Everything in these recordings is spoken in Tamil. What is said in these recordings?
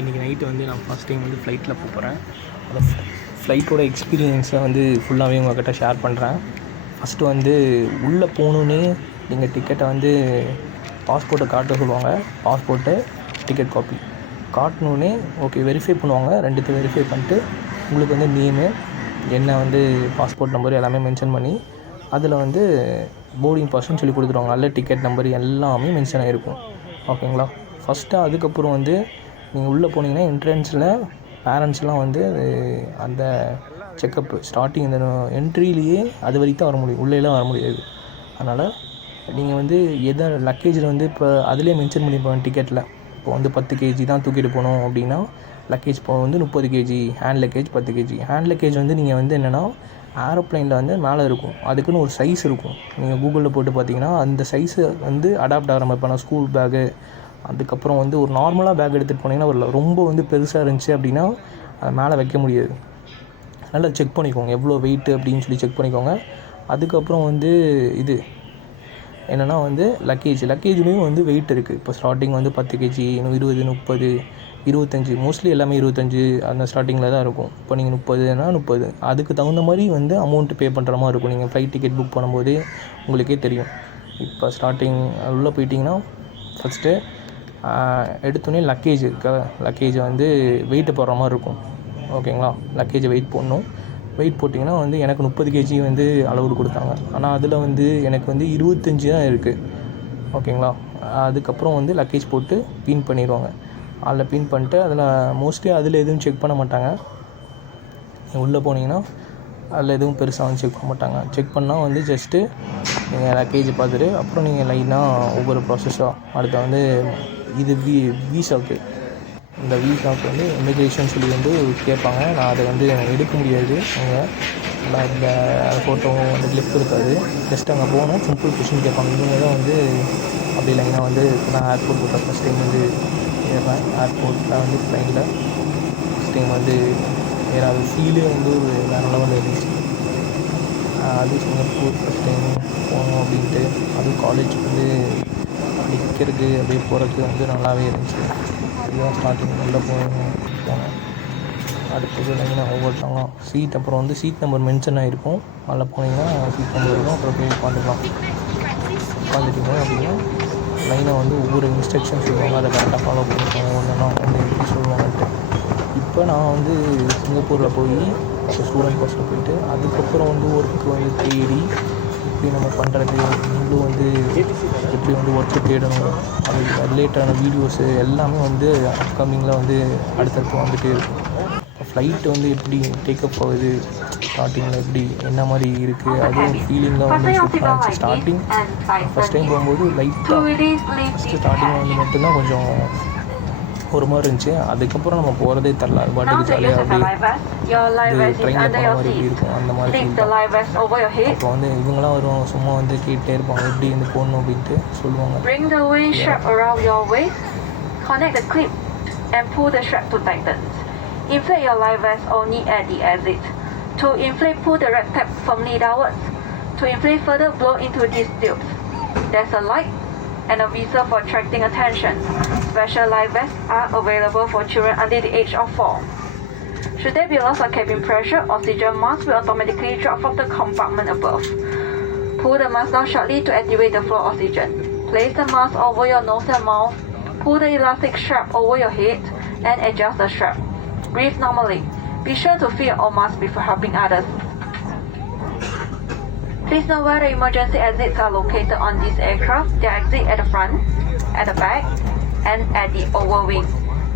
இன்றைக்கி நைட்டு வந்து நான் ஃபஸ்ட் டைம் வந்து ஃப்ளைட்டில் போகிறேன். அந்த ஃப்ளைட்டோட எக்ஸ்பீரியன்ஸை வந்து ஃபுல்லாகவே உங்கள்கிட்ட ஷேர் பண்ணுறேன். ஃபஸ்ட்டு வந்து உள்ளே போகணுன்னே நீங்கள் டிக்கெட்டை வந்து பாஸ்போர்ட்டை காட்ட சொல்லுவாங்க. பாஸ்போர்ட்டு, டிக்கெட் காப்பி காட்டினோடனே ஓகே வெரிஃபை பண்ணுவாங்க. ரெண்டுத்தையும் வெரிஃபை பண்ணிட்டு உங்களுக்கு வந்து நேமு என்ன வந்து பாஸ்போர்ட் நம்பர் எல்லாமே மென்ஷன் பண்ணி அதில் வந்து போர்டிங் பாஸ்ன்னு சொல்லி கொடுத்துருவாங்க. அதில் டிக்கெட் நம்பர் எல்லாமே மென்ஷன் ஆகிருக்கும். ஓகேங்களா? ஃபஸ்ட்டு அதுக்கப்புறம் வந்து நீங்கள் உள்ளே போனீங்கன்னா என்ட்ரன்ஸில் பேரண்ட்ஸ்லாம் வந்து அந்த செக்கப்பு ஸ்டார்டிங் இந்த என்ட்ரிலேயே அது வரைக்கும் தான் வர முடியும், உள்ளேலாம் வர முடியாது. அதனால் நீங்கள் வந்து எதை லக்கேஜில் வந்து இப்போ அதிலே மென்ஷன் பண்ணியிருப்பாங்க டிக்கெட்டில். இப்போ வந்து 10 கேஜி தான் தூக்கிட்டு போகணும் அப்படின்னா லக்கேஜ் இப்போ வந்து 30 KG, hand luggage 10 KG. Hand luggage வந்து நீங்கள் வந்து என்னென்னா ஏரோப்ளைனில் வந்து மேலே இருக்கும், அதுக்குன்னு ஒரு சைஸ் இருக்கும். நீங்கள் கூகுளில் போட்டு பார்த்தீங்கன்னா அந்த சைஸு வந்து அடாப்ட் ஆகிற மாதிரி. இப்போ நான் ஸ்கூல் பேகு, அதுக்கப்புறம் வந்து ஒரு நார்மலாக பேக் எடுத்துகிட்டு போனீங்கன்னா ஒரு ரொம்ப வந்து பெருசாக இருந்துச்சு அப்படின்னா அதை மேலே வைக்க முடியாது. நல்லா செக் பண்ணிக்கோங்க எவ்வளோ வெயிட்டு அப்படின்னு சொல்லி செக் பண்ணிக்கோங்க. அதுக்கப்புறம் வந்து இது என்னென்னா வந்து லக்கேஜ்லேயும் வந்து வெயிட் இருக்குது. இப்போ ஸ்டார்டிங் வந்து 10 கேஜி, 20, 30, 25, மோஸ்ட்லி எல்லாமே 25 அந்த ஸ்டார்டிங்கில் தான் இருக்கும். இப்போ நீங்கள் 30னா 30 அதுக்கு தகுந்த மாதிரி வந்து அமௌண்ட்டு பே பண்ணுற மாதிரி இருக்கும். நீங்கள் ஃப்ளைட் டிக்கெட் புக் பண்ணும்போதே உங்களுக்கே தெரியும். இப்போ ஸ்டார்டிங் உள்ளே போயிட்டிங்கன்னா ஃபஸ்ட்டு எடுத்தோடனே லக்கேஜை வந்து வெயிட்டு போடுற மாதிரி இருக்கும். ஓகேங்களா? லக்கேஜை வெயிட் போடணும். வெயிட் போட்டிங்கன்னா வந்து எனக்கு 30 கேஜி வந்து அளவுடு கொடுத்தாங்க. ஆனால் அதில் வந்து எனக்கு வந்து 25 தான் இருக்குது. ஓகேங்களா? அதுக்கப்புறம் வந்து லக்கேஜ் போட்டு பின் பண்ணிடுவாங்க. அதில் பின் பண்ணிட்டு அதில் மோஸ்ட்லி அதில் எதுவும் செக் பண்ண மாட்டாங்க. உள்ளே போனீங்கன்னா அதில் எதுவும் பெருசாக வந்து செக் பண்ண மாட்டாங்க. செக் பண்ணால் வந்து ஜஸ்ட்டு நீங்கள் லக்கேஜ் பார்த்துட்டு அப்புறம் நீங்கள் லைனாக ஒவ்வொரு ப்ராசஸாக அடுத்த வந்து இது விசாவுக்கு இந்த விசாவுக்கு வந்து இமிக்ரேஷன் சொல்லி வந்து கேட்பாங்க. நான் அதை வந்து எடுக்க முடியாது. நான் இந்த ஃபோட்டோ வந்து கிளிப் இருக்காது. ஜஸ்ட் அங்கே போனால் சிம்பிள் கொஷின் கேட்பாங்க. இவங்க தான் வந்து அப்படி லைனாக வந்து இப்போ நான் ஏர்போர்ட் போட்ட ஃபஸ்ட் டைம் வந்து ஏறேன். ஏர்போர்ட்டில் வந்து ட்ரெயினில் ஃபஸ்ட் டைம் வந்து ஏறாது ஃபீலே வந்து ஒரு வேறு லெவலில் இருந்துச்சு. அது சிங்கப்பூர் ஃபஸ்ட் டைம் போகணும் அப்படின்ட்டு. அதுவும் காலேஜ் வந்து நிற்கிறதுக்கு அப்படியே போகிறதுக்கு வந்து நல்லாவே இருந்துச்சு. இதுதான் ஸ்டார்டிங் உள்ளே போனேன். அடுத்தது லைனாக ஒவ்வொருத்தவங்க சீட், அப்புறம் வந்து சீட் நம்பர் மென்ஷன் ஆகிருக்கும். அதில் போனீங்கன்னா சீட் நம்பர் இருக்கும். அப்புறம் போய் உட்காந்துட்டிங்க அப்படின்னா லைனாக வந்து ஒவ்வொரு இன்ஸ்ட்ரக்ஷன் சொல்லுவாங்க. அதை கரெக்டாக ஃபாலோ பண்ணிருக்காங்க. ஒன்றுனா வந்து எப்படி சொல்லுவாங்கன்ட்டு. இப்போ நான் வந்து சிங்கப்பூரில் போய் இப்போ ஸ்டூடெண்ட் பஸ்ஸில் போயிட்டு அதுக்கப்புறம் வந்து ஒர்க்கு வந்து தேடி எப்படி நம்ம பண்ணுறது, நீங்களும் வந்து எப்படி வந்து ஒர்க்கு தேடணும், அது ரிலேட்டடான வீடியோஸு எல்லாமே வந்து அப்கமிங்கில் வந்து அடுத்தடுத்து வந்துகிட்டே இருக்கும். இப்போ ஃப்ளைட்டு வந்து எப்படி டேக்கப் ஆகுது, ஸ்டார்டிங்கில் எப்படி என்ன மாதிரி இருக்குது, அது ஒரு ஃபீலிங்காக வந்து சூப்பராக இருந்துச்சு. ஸ்டார்டிங் ஃபஸ்ட் டைம் போகும்போது லைட்டாக ஃபஸ்ட்டு ஸ்டார்டிங்கில் வந்து மட்டும்தான் கொஞ்சம் ஒரு மாதிரி இருந்துச்சு. அதுக்கப்புறம் நம்ம போகிறதே தரல, அது பாட்டுக்கு ஜாலியாக அப்படியே ட்ரெயினில் போகிற மாதிரி எப்படி இருக்கும் அந்த மாதிரி ஃபீல் தான். அப்போ வந்து இவங்களாம் வருவாங்க, சும்மா வந்து கேட்டே இருப்பாங்க எப்படி வந்து போடணும் அப்படின்ட்டு சொல்லுவாங்க. Inflate your life vest only at the exit. To inflate, pull the red tab firmly downwards. To inflate further, blow into these tubes. There's a light and a whistle for attracting attention. Special life vests are available for children under the age of 4. Should there be loss of cabin pressure, oxygen mask will automatically drop from the compartment above. Pull the mask down shortly to activate the flow oxygen. Place the mask over your nose and mouth. Pull the elastic strap over your head and adjust the strap. Breathe normally. Be sure to fill your mask before helping others. Please know where the emergency exits are located on this aircraft. They exit at the front, at the back, and at the overwing.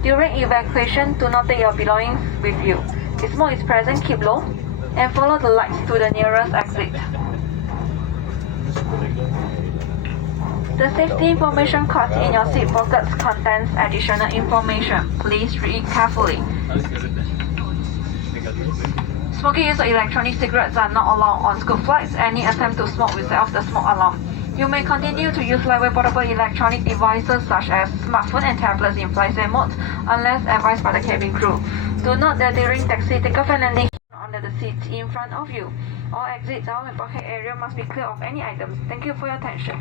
During evacuation, do not take your belongings with you. If smoke is present, keep low and follow the lights to the nearest exit. The safety information card in your seat pockets contains additional information. Please read carefully. Smoking use of electronic cigarettes are not allowed on school flights. Any attempt to smoke will set off the smoke alarm. You may continue to use lightweight portable electronic devices such as smartphones and tablets in flight safe mode unless advised by the cabin crew. Do note that during taxi takeoff and landing under the seats in front of you. All exit down and pocket area must be clear of any items. Thank you for your attention.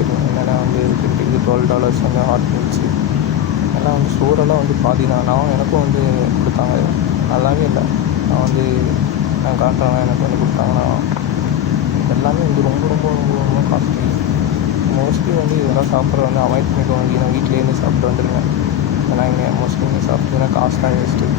தெரியும் என்னென்ன வந்து இருக்குன்ட்டு. இது $12 வந்து ஹாட் மில்ஸு எல்லாம் வந்து சோறெல்லாம் வந்து பாதி தான். எனக்கும் வந்து கொடுத்தாங்க, நல்லாவே இல்லை. நான் காட்டுறேன் எனக்கு வந்து கொடுத்தாங்கன்னா எல்லாமே வந்து ரொம்ப ரொம்ப ரொம்ப ரொம்ப காஸ்ட்லி. மோஸ்ட்லி வந்து இதெல்லாம் சாப்பிட்ற வந்து அவாய்ட் பண்ணிக்குவாங்க. நான் வீட்டிலேருந்து சாப்பிட்டு வந்துடுங்க. ஏன்னா இங்கே மோஸ்ட்லி இங்கே சாப்பிட்டீங்கன்னா காஸ்ட்டாக வேஸ்ட்டு.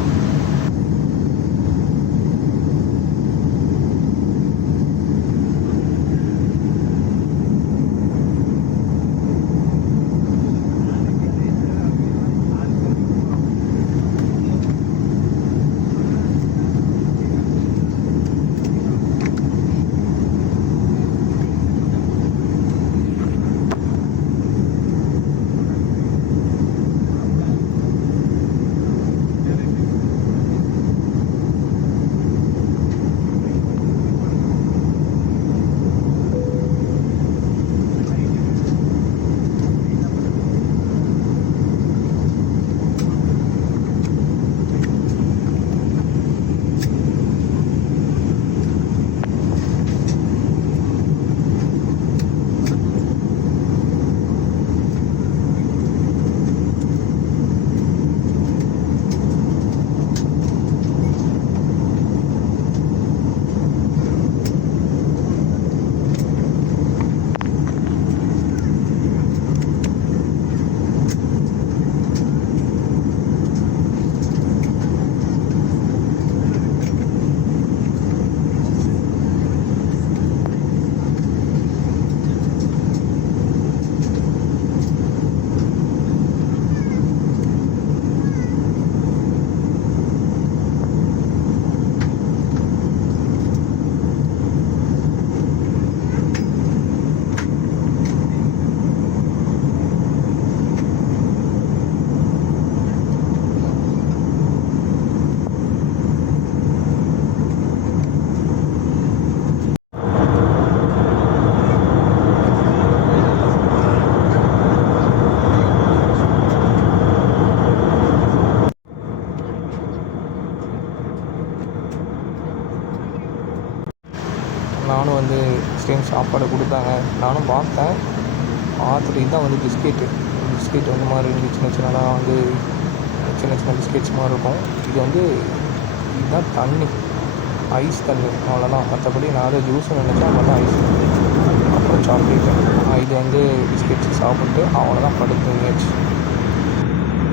நானும் வந்து சேம் சாப்பாடு கொடுத்தாங்க. நானும் பார்த்துட்டு இதுதான் வந்து பிஸ்கெட் வந்து மாதிரி இருந்துச்சு. சின்னதாக வந்து சின்ன சின்ன பிஸ்கெட்ஸ் மாதிரி இருக்கும். இதுதான் தண்ணி, ஐஸ் தண்ணி, அவ்வளோதான். மற்றபடி நான் அதை ஜூஸ்ன்னு நினச்சேன், அவ்வளோதான் ஐஸ். அப்புறம் சாக்லேட்டு. இது வந்து பிஸ்கெட்ஸ் சாப்பிட்டு அவ்வளோதான் படுத்து தூங்கியாச்சு.